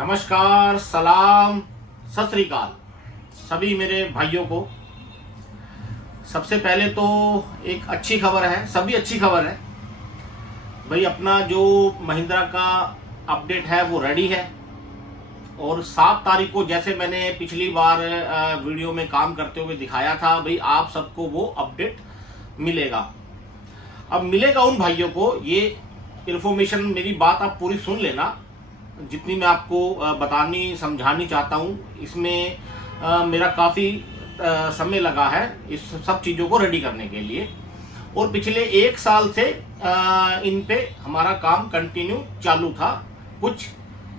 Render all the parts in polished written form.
नमस्कार, सलाम, सत श्री अकाल सभी मेरे भाइयों को। सबसे पहले तो एक अच्छी खबर है, सभी अच्छी खबर है भाई। अपना जो महिंद्रा का अपडेट है वो रेडी है और 7 तारीख को, जैसे मैंने पिछली बार वीडियो में काम करते हुए दिखाया था भाई, आप सबको वो अपडेट मिलेगा। अब मिलेगा उन भाइयों को, ये इन्फॉर्मेशन, मेरी बात आप पूरी सुन लेना, जितनी मैं आपको बतानी समझानी चाहता हूँ। इसमें मेरा काफ़ी समय लगा है इस सब चीज़ों को रेडी करने के लिए, और पिछले 1 साल से इन पे हमारा काम कंटिन्यू चालू था। कुछ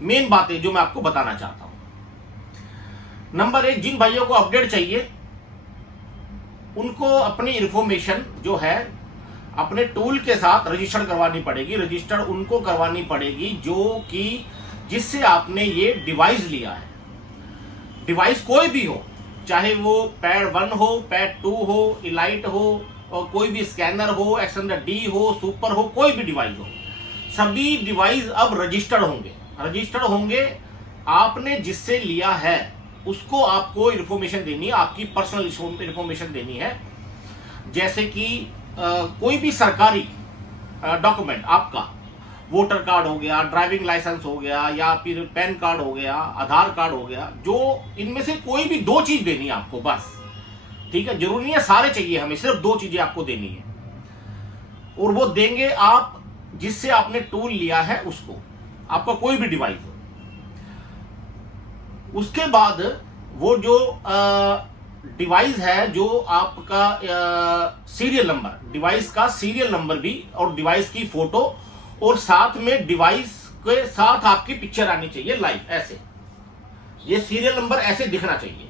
मेन बातें जो मैं आपको बताना चाहता हूँ। नंबर 1, जिन भाइयों को अपडेट चाहिए उनको अपनी इन्फॉर्मेशन जो है अपने टूल के साथ रजिस्टर करवानी पड़ेगी। रजिस्टर उनको करवानी पड़ेगी जो कि जिससे आपने ये डिवाइस लिया है। डिवाइस कोई भी हो, चाहे वो पैड 1 हो, पैड 2 हो, इलाइट हो, और कोई भी स्कैनर हो, एक्सटेंडर डी हो, सुपर हो, कोई भी डिवाइस हो, सभी डिवाइस अब रजिस्टर्ड होंगे। आपने जिससे लिया है उसको आपको इन्फॉर्मेशन देनी है, आपकी पर्सनल इन्फॉर्मेशन देनी है। जैसे कि कोई भी सरकारी डॉक्यूमेंट, आपका वोटर कार्ड हो गया, ड्राइविंग लाइसेंस हो गया, या फिर पैन कार्ड हो गया, आधार कार्ड हो गया, जो इनमें से कोई भी 2 चीज देनी है आपको बस। ठीक है, जरूरी नहीं है सारे चाहिए, हमें सिर्फ 2 चीजें आपको देनी है, और वो देंगे आप जिससे आपने टूल लिया है उसको, आपका कोई भी डिवाइस हो। उसके बाद वो जो डिवाइस है, जो आपका सीरियल नंबर, डिवाइस का सीरियल नंबर भी, और डिवाइस की फोटो, और साथ में डिवाइस के साथ आपकी पिक्चर आनी चाहिए लाइव। ऐसे ये सीरियल नंबर ऐसे दिखना चाहिए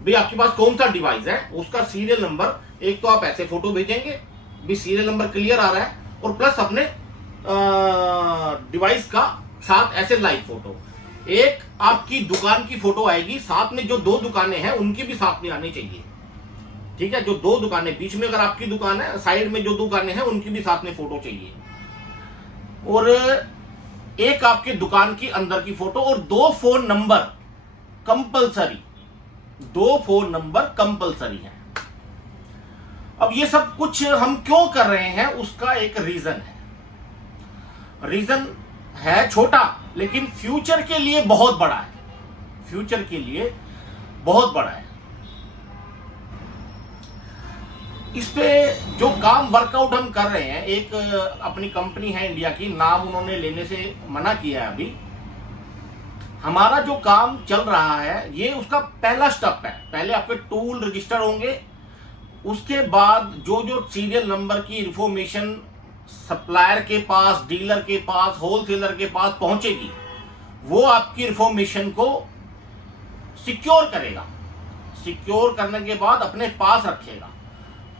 भाई, आपके पास कौन सा डिवाइस है उसका सीरियल नंबर। एक तो आप ऐसे फोटो भेजेंगे भी सीरियल नंबर क्लियर आ रहा है, और प्लस अपने डिवाइस का साथ ऐसे लाइव फोटो। एक आपकी दुकान की फोटो आएगी, साथ में जो 2 दुकानें हैं उनकी भी साथ में आनी चाहिए। ठीक है, जो 2 दुकानें, बीच में अगर आपकी दुकान है, साइड में जो दुकानें हैं उनकी भी साथ में फोटो चाहिए, और एक आपके दुकान की अंदर की फोटो, और 2 phone number compulsory, 2 phone number compulsory है। अब ये सब कुछ हम क्यों कर रहे हैं उसका एक रीजन है छोटा, लेकिन फ्यूचर के लिए बहुत बड़ा है। फ्यूचर के लिए बहुत बड़ा है। इस पे जो काम वर्कआउट हम कर रहे हैं, एक अपनी कंपनी है इंडिया की, नाम उन्होंने लेने से मना किया है अभी। हमारा जो काम चल रहा है ये उसका पहला स्टेप है। पहले आपके टूल रजिस्टर होंगे, उसके बाद जो जो सीरियल नंबर की इंफॉर्मेशन सप्लायर के पास, डीलर के पास, होलसेलर के पास पहुंचेगी, वो आपकी इंफॉर्मेशन को सिक्योर करेगा। सिक्योर करने के बाद अपने पास रखेगा।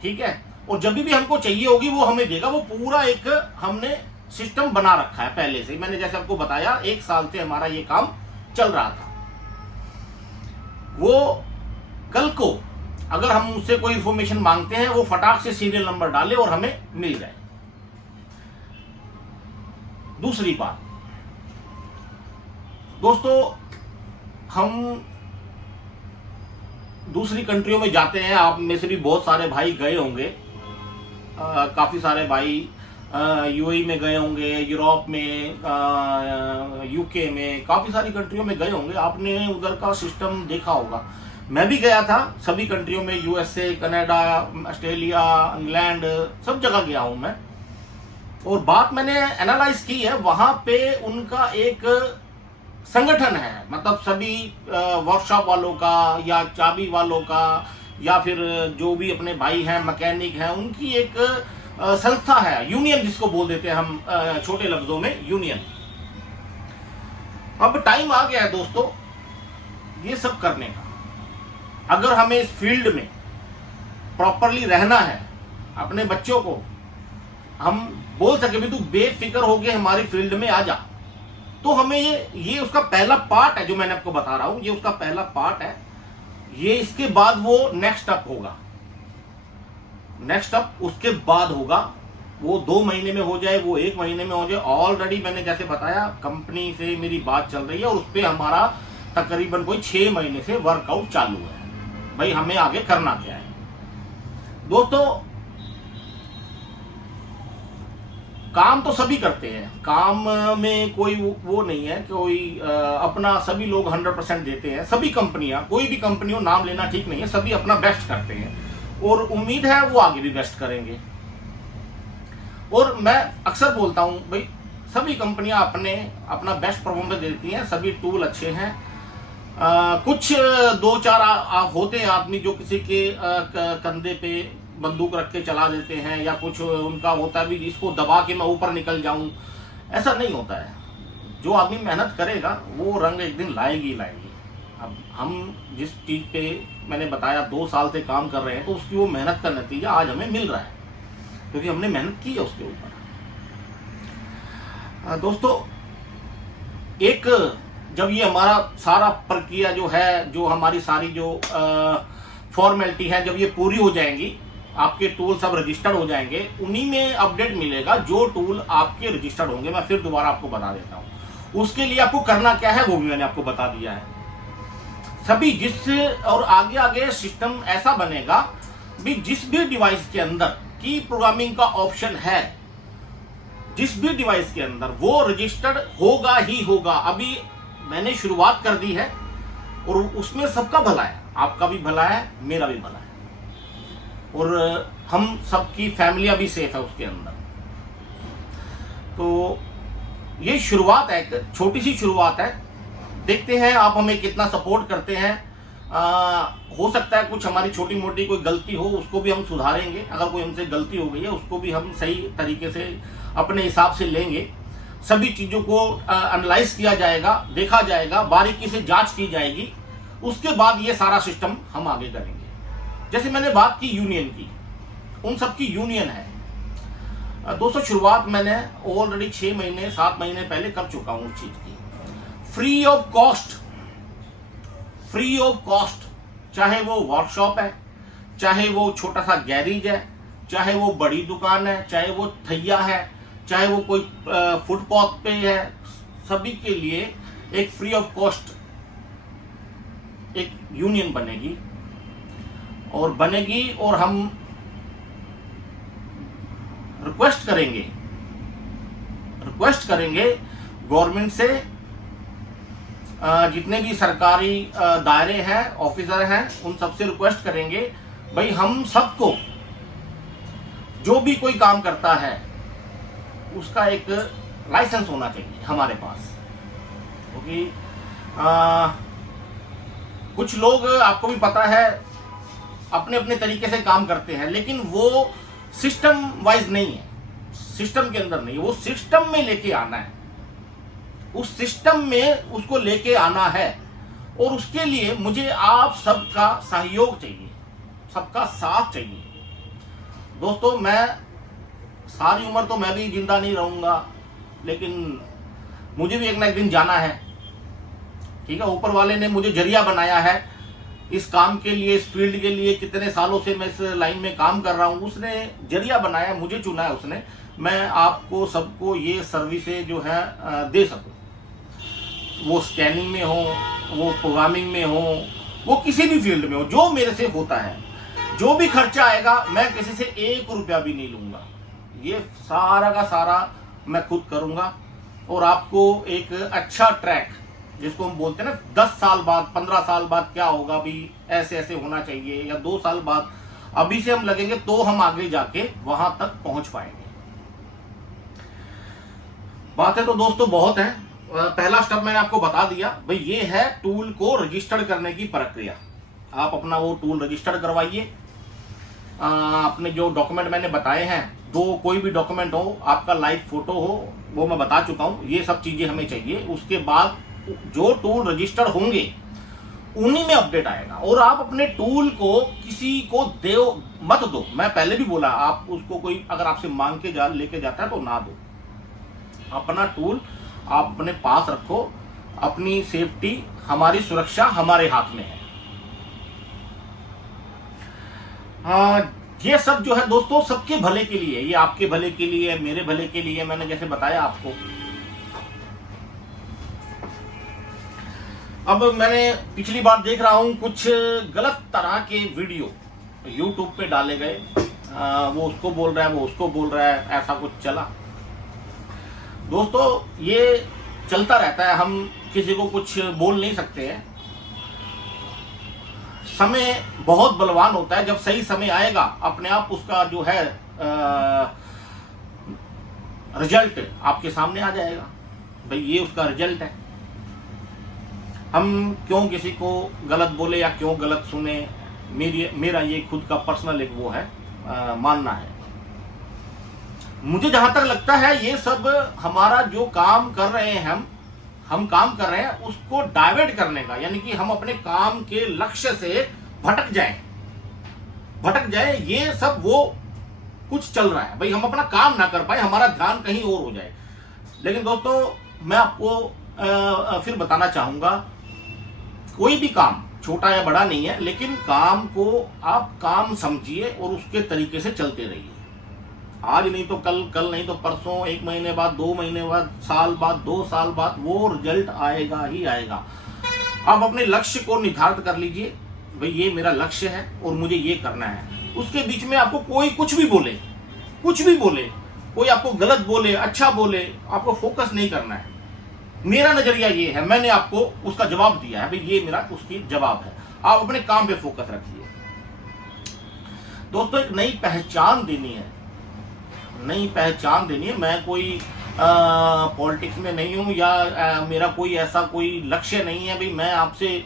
ठीक है, और जब भी हमको चाहिए होगी वो हमें देगा। वो पूरा एक हमने सिस्टम बना रखा है पहले से। मैंने जैसे आपको बताया, 1 साल से हमारा ये काम चल रहा था। वो कल को अगर हम उससे कोई इंफॉर्मेशन मांगते हैं, वो फटाक से सीरियल नंबर डाले और हमें मिल जाए। दूसरी बात दोस्तों, हम दूसरी कंट्रियों में जाते हैं, आप में से भी बहुत सारे भाई गए होंगे, काफ़ी सारे भाई यूएई में गए होंगे, यूरोप में, यूके में, काफ़ी सारी कंट्रियों में गए होंगे। आपने उधर का सिस्टम देखा होगा। मैं भी गया था सभी कंट्रियों में, यूएसए, कनाडा, ऑस्ट्रेलिया, इंग्लैंड, सब जगह गया हूं मैं। और बात मैंने एनालाइज की है, वहां पे उनका एक संगठन है, मतलब सभी वर्कशॉप वालों का, या चाबी वालों का, या फिर जो भी अपने भाई हैं, मैकेनिक हैं, उनकी एक संस्था है, यूनियन जिसको बोल देते हैं हम छोटे लफ्जों में, यूनियन। अब टाइम आ गया है दोस्तों ये सब करने का। अगर हमें इस फील्ड में प्रॉपरली रहना है, अपने बच्चों को हम बोल सके भी तू बेफिक्र होके हमारी फील्ड में आ जा, तो हमें ये उसका पहला पार्ट है जो मैंने आपको बता रहा हूं। ये उसका पहला पार्ट है। ये इसके बाद वो नेक्स्ट स्टेप होगा। नेक्स्ट स्टेप उसके बाद होगा वो 2 महीने में हो जाए, वो 1 महीने में हो जाए, ऑलरेडी मैंने जैसे बताया कंपनी से मेरी बात चल रही है और उस पर हमारा तकरीबन कोई 6 महीने से वर्कआउट चालू है। भाई हमें आगे करना क्या है दोस्तों। काम तो सभी करते हैं, काम में कोई वो नहीं है, कोई अपना सभी लोग 100% देते हैं। सभी कंपनियां, कोई भी कंपनी हो, नाम लेना ठीक नहीं है, सभी अपना बेस्ट करते हैं और उम्मीद है वो आगे भी बेस्ट करेंगे। और मैं अक्सर बोलता हूं भाई सभी कंपनियां अपना बेस्ट परफॉर्मेंस देती हैं, सभी टूल अच्छे हैं। कुछ 2-4 होते हैं आदमी जो किसी के कंधे पे बंदूक रख के चला देते हैं, या कुछ उनका होता है भी इसको दबा के मैं ऊपर निकल जाऊं। ऐसा नहीं होता है। जो आदमी मेहनत करेगा वो रंग एक दिन लाएगी। अब हम जिस चीज़ पे मैंने बताया 2 साल से काम कर रहे हैं, तो उसकी वो मेहनत का नतीजा आज हमें मिल रहा है, क्योंकि हमने मेहनत की है उसके ऊपर। दोस्तों एक जब ये हमारा सारा प्रक्रिया जो है, जो हमारी सारी जो फॉर्मेलिटी है, जब ये पूरी हो जाएंगी, आपके टूल सब रजिस्टर्ड हो जाएंगे, उन्हीं में अपडेट मिलेगा जो टूल आपके रजिस्टर्ड होंगे। मैं फिर दोबारा आपको बता देता हूँ। उसके लिए आपको करना क्या है वो भी मैंने आपको बता दिया है सभी। जिससे और आगे सिस्टम ऐसा बनेगा भी जिस भी डिवाइस के अंदर की प्रोग्रामिंग का ऑप्शन है, जिस भी डिवाइस के अंदर, वो रजिस्टर्ड होगा ही होगा। अभी मैंने शुरुआत कर दी है और उसमें सबका भला है, आपका भी भला है, मेरा भी भला है, और हम सबकी फैमिलियां भी सेफ है उसके अंदर। तो ये शुरुआत है, एक छोटी सी शुरुआत है। देखते हैं आप हमें कितना सपोर्ट करते हैं। हो सकता है कुछ हमारी छोटी मोटी कोई गलती हो, उसको भी हम सुधारेंगे। अगर कोई हमसे गलती हो गई है उसको भी हम सही तरीके से अपने हिसाब से लेंगे। सभी चीज़ों को एनालाइज किया जाएगा, देखा जाएगा, बारीकी से जांच की जाएगी। उसके बाद ये सारा सिस्टम हम आगे करेंगे। जैसे मैंने बात की यूनियन की, उन सब की यूनियन है दोस्तों। शुरुआत मैंने ऑलरेडी 6 महीने 7 महीने पहले कर चुका हूं उस चीज की। फ्री ऑफ कॉस्ट, चाहे वो वर्कशॉप है, चाहे वो छोटा सा गैरेज है, चाहे वो बड़ी दुकान है, चाहे वो थैया है, चाहे वो कोई फुटपाथ पे है, सभी के लिए एक फ्री ऑफ कॉस्ट एक यूनियन बनेगी और हम रिक्वेस्ट करेंगे गवर्नमेंट से, जितने भी सरकारी दायरे हैं, ऑफिसर हैं, उन सबसे रिक्वेस्ट करेंगे भाई हम सबको जो भी कोई काम करता है उसका एक लाइसेंस होना चाहिए हमारे पास। क्योंकि कुछ लोग, आपको भी पता है, अपने अपने तरीके से काम करते हैं, लेकिन वो सिस्टम वाइज नहीं है, सिस्टम के अंदर नहीं है। वो सिस्टम में लेके आना है, उस सिस्टम में उसको लेके आना है, और उसके लिए मुझे आप सबका सहयोग चाहिए, सबका साथ चाहिए। दोस्तों मैं सारी उम्र तो मैं भी जिंदा नहीं रहूंगा, लेकिन मुझे भी एक ना एक दिन जाना है। ठीक है, ऊपर वाले ने मुझे जरिया बनाया है इस काम के लिए, इस फील्ड के लिए। कितने सालों से मैं इस लाइन में काम कर रहा हूँ, उसने जरिया बनाया, मुझे चुना है उसने। मैं आपको सबको ये सर्विसेज जो है दे सकूँ, वो स्कैनिंग में हो, वो प्रोग्रामिंग में हो, वो किसी भी फील्ड में हो, जो मेरे से होता है। जो भी खर्चा आएगा मैं किसी से 1 रुपया भी नहीं लूँगा, ये सारा का सारा मैं खुद करूँगा। और आपको एक अच्छा ट्रैक, जिसको हम बोलते हैं ना 10 साल बाद 15 साल बाद क्या होगा भी, ऐसे ऐसे होना चाहिए, या 2 साल बाद अभी से हम लगेंगे तो हम आगे जाके वहां तक पहुंच पाएंगे। बातें तो दोस्तों बहुत है। पहला स्टेप मैंने आपको बता दिया भाई, ये है टूल को रजिस्टर्ड करने की प्रक्रिया। आप अपना वो टूल रजिस्टर्ड करवाइए। अपने जो डॉक्यूमेंट मैंने बताए हैं, कोई भी डॉक्यूमेंट हो, आपका लाइव फोटो हो, वो मैं बता चुका हूं, ये सब चीजें हमें चाहिए। उसके बाद जो टूल रजिस्टर्ड होंगे उन्हीं में अपडेट आएगा। और आप अपने टूल को किसी को मत दो। मैं पहले भी बोला, आप उसको कोई अगर आपसे मांग के लेके जाता है तो ना दो। अपना टूल आप अपने पास रखो। अपनी सेफ्टी, हमारी सुरक्षा हमारे हाथ में है। ये सब जो है दोस्तों सबके भले के लिए, ये आपके भले के लिए, मेरे भले के लिए, मैंने जैसे बताया आपको। अब मैंने पिछली बार देख रहा हूं कुछ गलत तरह के वीडियो YouTube पे डाले गए, वो उसको बोल रहा है, वो उसको बोल रहा है, ऐसा कुछ चला। दोस्तों ये चलता रहता है, हम किसी को कुछ बोल नहीं सकते हैं। समय बहुत बलवान होता है, जब सही समय आएगा अपने आप उसका जो है रिजल्ट आपके सामने आ जाएगा। भाई ये उसका रिजल्ट है। हम क्यों किसी को गलत बोले या क्यों गलत सुने, मेरा ये खुद का पर्सनल एक वो है मानना है। मुझे जहां तक लगता है ये सब हमारा जो काम कर रहे हैं, हम काम कर रहे हैं उसको डाइवर्ट करने का, यानी कि हम अपने काम के लक्ष्य से भटक जाए, ये सब वो कुछ चल रहा है। भाई हम अपना काम ना कर पाए, हमारा ध्यान कहीं और हो जाए। लेकिन दोस्तों मैं आपको फिर बताना चाहूंगा, कोई भी काम छोटा या बड़ा नहीं है, लेकिन काम को आप काम समझिए और उसके तरीके से चलते रहिए। आज नहीं तो कल, कल नहीं तो परसों, 1 महीने बाद, 2 महीने बाद, साल बाद, 2 साल बाद वो रिजल्ट आएगा ही आएगा। आप अपने लक्ष्य को निर्धारित कर लीजिए, भाई ये मेरा लक्ष्य है और मुझे ये करना है। उसके बीच में आपको कोई कुछ भी बोले, कोई आपको गलत बोले, अच्छा बोले, आपको फोकस नहीं करना है। मेरा नजरिया ये है, मैंने आपको उसका जवाब दिया है, भाई ये मेरा उसकी जवाब है। आप अपने काम पे फोकस रखिए। दोस्तों एक नई पहचान देनी है, मैं कोई पॉलिटिक्स में नहीं हूं या मेरा कोई ऐसा कोई लक्ष्य नहीं है भाई मैं आपसे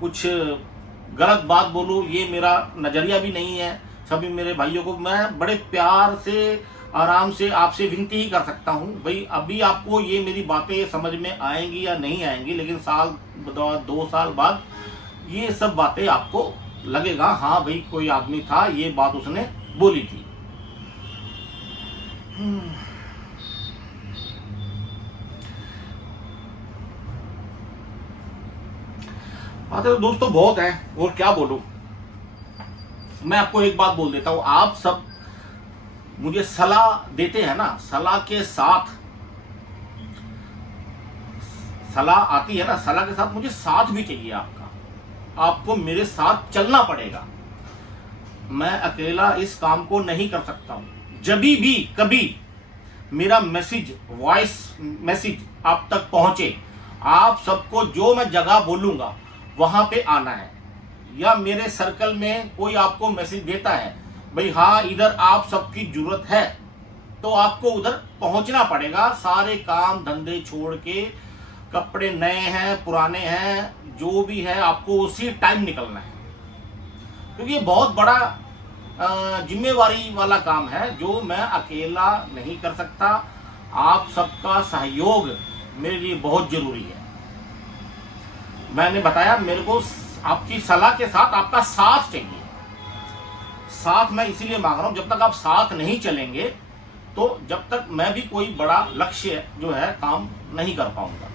कुछ गलत बात बोलूं, ये मेरा नजरिया भी नहीं है। सभी मेरे भाइयों को मैं बड़े प्यार से, आराम से आपसे विनती ही कर सकता हूं, भाई अभी आपको ये मेरी बातें समझ में आएंगी या नहीं आएंगी, लेकिन साल 2 साल बाद ये सब बातें आपको लगेगा, हाँ भाई कोई आदमी था, ये बात उसने बोली थी। बातें तो दोस्तों बहुत है, और क्या बोलूं। मैं आपको एक बात बोल देता हूं, आप सब मुझे सलाह देते हैं ना, सलाह के साथ सलाह आती है ना, सलाह के साथ मुझे साथ भी चाहिए आपका। आपको मेरे साथ चलना पड़ेगा। मैं अकेला इस काम को नहीं कर सकता हूं। जब भी कभी मेरा मैसेज, वॉइस मैसेज आप तक पहुंचे, आप सबको जो मैं जगह बोलूंगा वहां पे आना है। या मेरे सर्कल में कोई आपको मैसेज देता है, भाई हाँ इधर आप सबकी जरूरत है, तो आपको उधर पहुंचना पड़ेगा। सारे काम धंधे छोड़ के, कपड़े नए हैं पुराने हैं, जो भी है आपको उसी टाइम निकलना है, क्योंकि ये बहुत बड़ा जिम्मेवारी वाला काम है जो मैं अकेला नहीं कर सकता। आप सबका सहयोग मेरे लिए बहुत जरूरी है। मैंने बताया मेरे को आपकी सलाह के साथ आपका साथ चाहिए। साथ मैं इसीलिए मांग रहा हूं, जब तक आप साथ नहीं चलेंगे तो जब तक मैं भी कोई बड़ा लक्ष्य जो है काम नहीं कर पाऊंगा।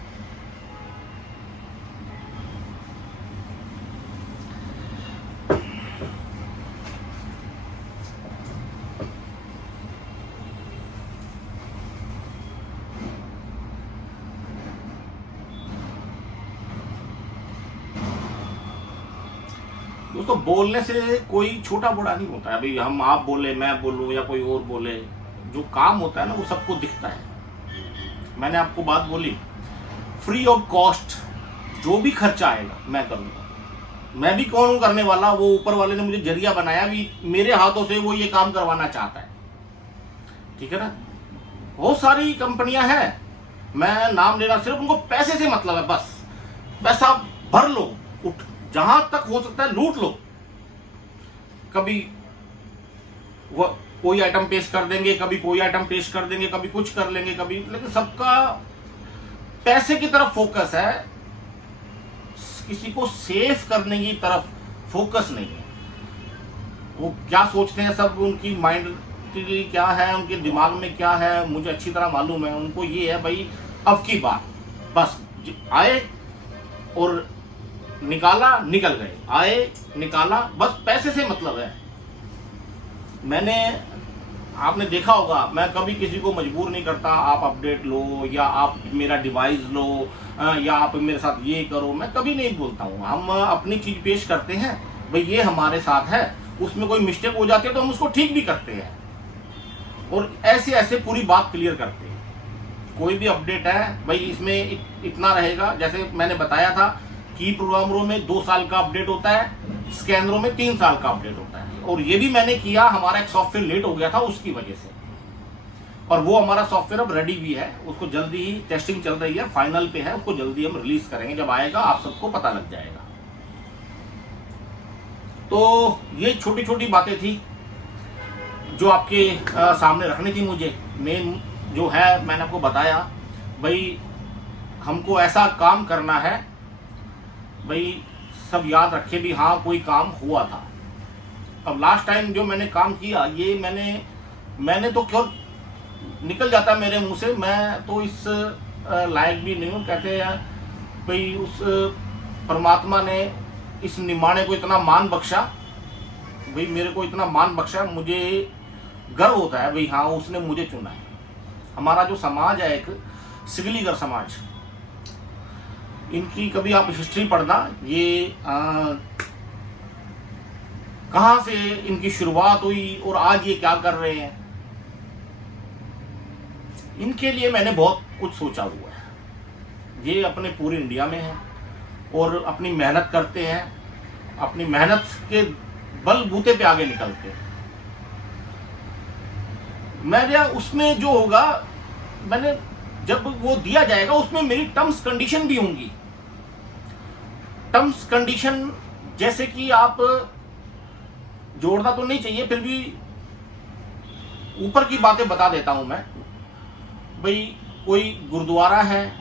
दोस्तों बोलने से कोई छोटा बड़ा नहीं होता है। भाई आप बोले, मैं बोलूं या कोई और बोले, जो काम होता है ना वो सबको दिखता है। मैंने आपको बात बोली, फ्री ऑफ कॉस्ट जो भी खर्चा आएगा मैं करूंगा। मैं भी कौन हूं करने वाला, वो ऊपर वाले ने मुझे जरिया बनाया, भी मेरे हाथों से वो ये काम करवाना चाहता है। ठीक है ना। बहुत सारी कंपनियां हैं, मैं नाम लेना, सिर्फ उनको पैसे से मतलब है, बस पैसा भर लो, उठ जहां तक हो सकता है लूट लो। कभी वो कोई आइटम पेश कर देंगे, कभी कोई आइटम पेश कर देंगे, कभी कुछ कर लेंगे, कभी, लेकिन सबका पैसे की तरफ फोकस है, किसी को सेफ करने की तरफ फोकस नहीं है। वो क्या सोचते हैं सब, उनकी माइंड क्या है, उनके दिमाग में क्या है, मुझे अच्छी तरह मालूम है। उनको ये है भाई अब की बात, बस आए और निकाला, निकल गए, आए निकाला, बस पैसे से मतलब है। मैंने आपने देखा होगा, मैं कभी किसी को मजबूर नहीं करता आप अपडेट लो या आप मेरा डिवाइस लो या आप मेरे साथ ये करो, मैं कभी नहीं बोलता हूँ। हम अपनी चीज़ पेश करते हैं, भाई ये हमारे साथ है, उसमें कोई मिस्टेक हो जाती है तो हम उसको ठीक भी करते हैं और ऐसे ऐसे पूरी बात क्लियर करते हैं। कोई भी अपडेट है भाई इसमें इतना रहेगा, जैसे मैंने बताया था की प्रोग्रामरों में 2 साल का अपडेट होता है, स्कैनरों में 3 साल का अपडेट होता है। और ये भी मैंने किया, हमारा एक सॉफ्टवेयर लेट हो गया था उसकी वजह से, और वो हमारा सॉफ्टवेयर अब रेडी भी है, उसको जल्दी ही टेस्टिंग चल रही है, फाइनल पे है, उसको जल्दी हम रिलीज करेंगे। जब आएगा आप सबको पता लग जाएगा। तो ये छोटी छोटी बातें थी जो आपके सामने रखनी थी मुझे। मेन जो है मैंने आपको बताया, भाई हमको ऐसा काम करना है, भाई सब याद रखे भी हाँ कोई काम हुआ था। अब लास्ट टाइम जो मैंने काम किया ये मैंने तो क्यों निकल जाता मेरे मुंह से, मैं तो इस लायक भी नहीं हूँ। कहते हैं भाई उस परमात्मा ने इस निमाणे को इतना मान बख्शा, भाई मेरे को इतना मान बख्शा, मुझे गर्व होता है भाई हाँ उसने मुझे चुना है। हमारा जो समाज है एक सिगलीगर समाज, इनकी कभी आप हिस्ट्री पढ़ना, ये कहाँ से इनकी शुरुआत हुई और आज ये क्या कर रहे हैं, इनके लिए मैंने बहुत कुछ सोचा हुआ है। ये अपने पूरे इंडिया में है और अपनी मेहनत करते हैं, अपनी मेहनत के बलबूते पे आगे निकलते हैं। मेरा उसमें जो होगा, मैंने जब वो दिया जाएगा उसमें मेरी टर्म्स कंडीशन भी होंगी। टर्म्स कंडीशन जैसे कि आप जोड़ना तो नहीं चाहिए, फिर भी ऊपर की बातें बता देता हूं मैं। भाई कोई गुरुद्वारा है,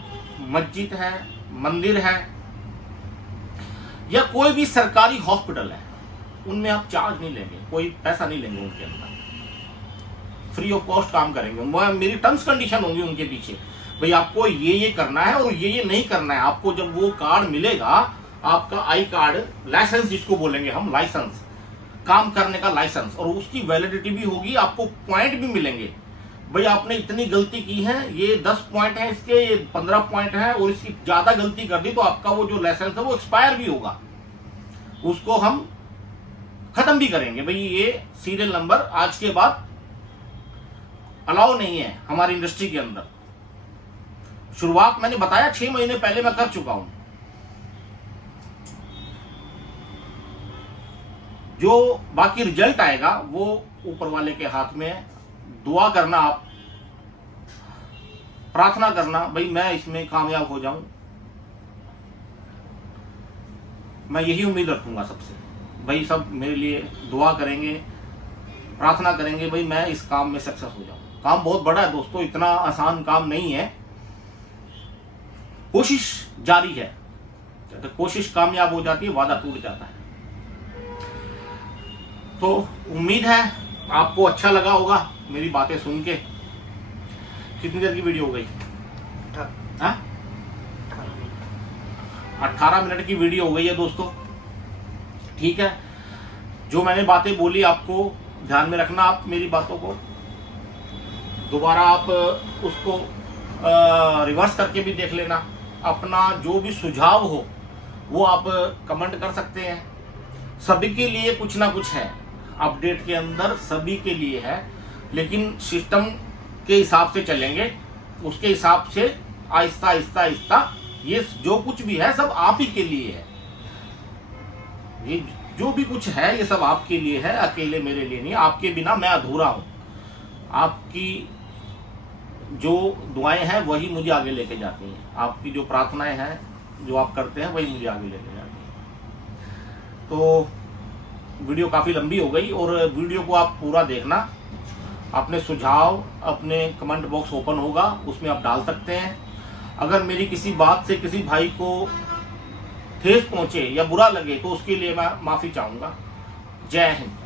मस्जिद है, मंदिर है या कोई भी सरकारी हॉस्पिटल है, उनमें आप चार्ज नहीं लेंगे, कोई पैसा नहीं लेंगे, उनके अंदर फ्री ऑफ कॉस्ट काम करेंगे। मेरी टर्म्स कंडीशन होंगी उनके पीछे, भाई आपको ये करना है और ये नहीं करना है। आपको जब वो कार्ड मिलेगा, आपका आई कार्ड, लाइसेंस जिसको बोलेंगे हम, लाइसेंस, काम करने का लाइसेंस, और उसकी वैलिडिटी भी होगी, आपको पॉइंट भी मिलेंगे। भाई आपने इतनी गलती की है, ये 10 पॉइंट है इसके, ये 15 पॉइंट है, और इसकी ज्यादा गलती कर दी तो आपका वो जो लाइसेंस है वो एक्सपायर भी होगा, उसको हम खत्म भी करेंगे। भाई ये सीरियल नंबर आज के बाद अलाउ नहीं है हमारी इंडस्ट्री के अंदर। शुरुआत मैंने बताया 6 महीने पहले मैं कर चुका हूं। जो बाकी रिजल्ट आएगा वो ऊपर वाले के हाथ में है। दुआ करना, आप प्रार्थना करना, भाई मैं इसमें कामयाब हो जाऊं। मैं यही उम्मीद रखूंगा सबसे, भाई सब मेरे लिए दुआ करेंगे, प्रार्थना करेंगे, भाई मैं इस काम में सक्सेस हो जाऊं। काम बहुत बड़ा है दोस्तों, इतना आसान काम नहीं है, कोशिश जारी है। तो कोशिश कामयाब हो जाती है, वादा टूट जाता है। तो उम्मीद है आपको अच्छा लगा होगा मेरी बातें सुन के। कितनी देर की वीडियो हो गई? 18 मिनट की वीडियो हो गई है दोस्तों। ठीक है, जो मैंने बातें बोली आपको ध्यान में रखना, आप मेरी बातों को दोबारा आप उसको रिवर्स करके भी देख लेना। अपना जो भी सुझाव हो वो आप कमेंट कर सकते हैं। सभी के लिए कुछ ना कुछ है अपडेट के अंदर, सभी के लिए है, लेकिन सिस्टम के हिसाब से चलेंगे, उसके हिसाब से आहिस्ता आहिस्ता आहिस्ता। ये जो कुछ भी है सब आप ही के लिए है, ये जो भी कुछ है ये सब आपके लिए है, अकेले मेरे लिए नहीं। आपके बिना मैं अधूरा हूं। आपकी जो दुआएं हैं वही मुझे आगे लेके जाती हैं, आपकी जो प्रार्थनाएं हैं जो आप करते हैं वही मुझे आगे लेके जाती हैं। तो वीडियो काफ़ी लंबी हो गई, और वीडियो को आप पूरा देखना। अपने सुझाव अपने कमेंट बॉक्स ओपन होगा, उसमें आप डाल सकते हैं। अगर मेरी किसी बात से किसी भाई को ठेस पहुंचे या बुरा लगे तो उसके लिए मैं माफ़ी चाहूँगा। जय हिंद।